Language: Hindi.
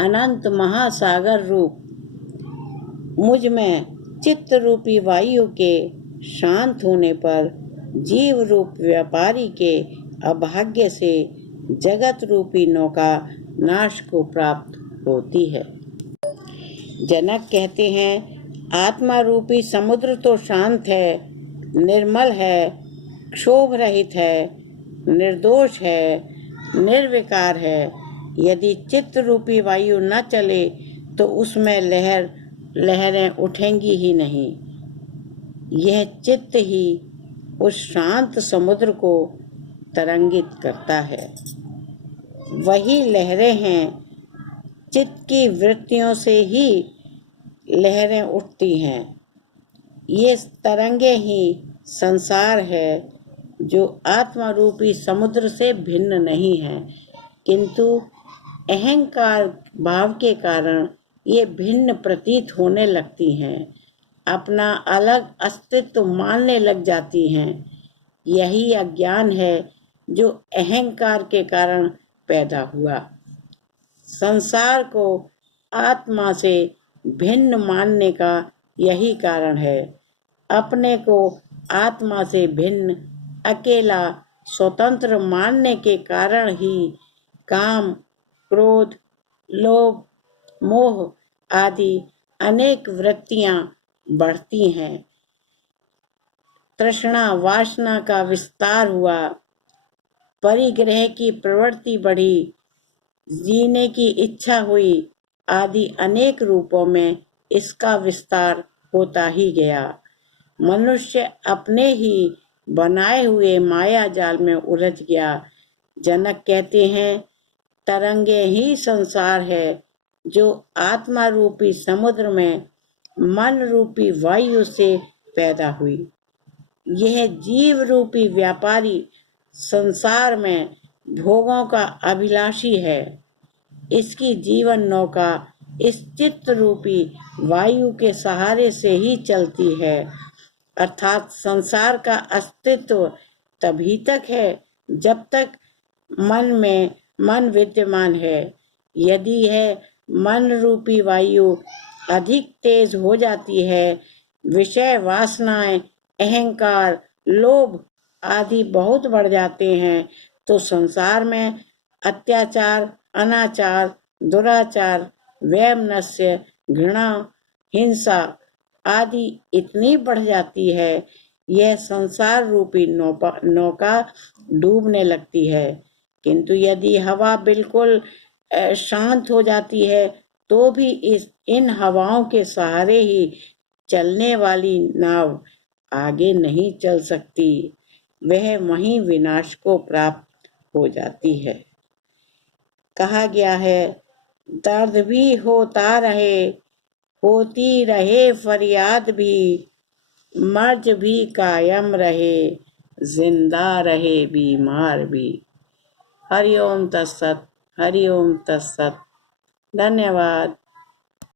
अनंत महासागर रूप मुझ में चित्त रूपी वायु के शांत होने पर जीव रूप व्यापारी के अभाग्य से जगत रूपी नौका नाश को प्राप्त होती है। जनक कहते हैं, आत्मा रूपी समुद्र तो शांत है, निर्मल है, क्षोभ रहित है, निर्दोष है, निर्विकार है। यदि चित्त रूपी वायु न चले तो उसमें लहरें उठेंगी ही नहीं। यह चित्त ही उस शांत समुद्र को तरंगित करता है। वही लहरें हैं, चित्त की वृत्तियों से ही लहरें उठती हैं। ये तरंगे ही संसार है, जो आत्मा रूपी समुद्र से भिन्न नहीं है, किंतु अहंकार भाव के कारण ये भिन्न प्रतीत होने लगती हैं, अपना अलग अस्तित्व मानने लग जाती हैं। यही अज्ञान है जो अहंकार के कारण पैदा हुआ। संसार को आत्मा से भिन्न मानने का यही कारण है। अपने को आत्मा से भिन्न, अकेला, स्वतंत्र मानने के कारण ही काम, क्रोध, लोभ, मोह आदि अनेक वृत्तियां बढ़ती हैं। तृष्णा वासना का विस्तार हुआ, परिग्रह की प्रवृत्ति बढ़ी, जीने की इच्छा हुई आदि अनेक रूपों में इसका विस्तार होता ही गया। मनुष्य अपने ही बनाए हुए माया जाल में उलझ गया। जनक कहते हैं, तरंगे ही संसार है, जो आत्मा रूपी समुद्र में मन रूपी वायु से पैदा हुई। यह जीव रूपी व्यापारी संसार में भोगों का अभिलाषी है। इसकी जीवन नौका इस चित्त रूपी वायु के सहारे से ही चलती है, अर्थात संसार का अस्तित्व तभी तक है जब तक मन में मन विद्यमान है। यदि यह मन रूपी वायु अधिक तेज हो जाती है, विषय वासनाएं, अहंकार, लोभ आदि बहुत बढ़ जाते हैं, तो संसार में अत्याचार, अनाचार, दुराचार, वैमनस्य, घृणा, हिंसा आदि इतनी बढ़ जाती है, यह संसार रूपी नौका डूबने लगती है। किंतु यदि हवा बिल्कुल शांत हो जाती है, तो भी इन हवाओं के सहारे ही चलने वाली नाव आगे नहीं चल सकती, वह वहीं विनाश को प्राप्त हो जाती है। कहा गया है, दर्द भी होता रहे, होती रहे फरियाद भी, मर्ज भी कायम रहे, जिंदा रहे बीमार भी। हरि ओम तत्सत, हरि ओम तत्सत। धन्यवाद।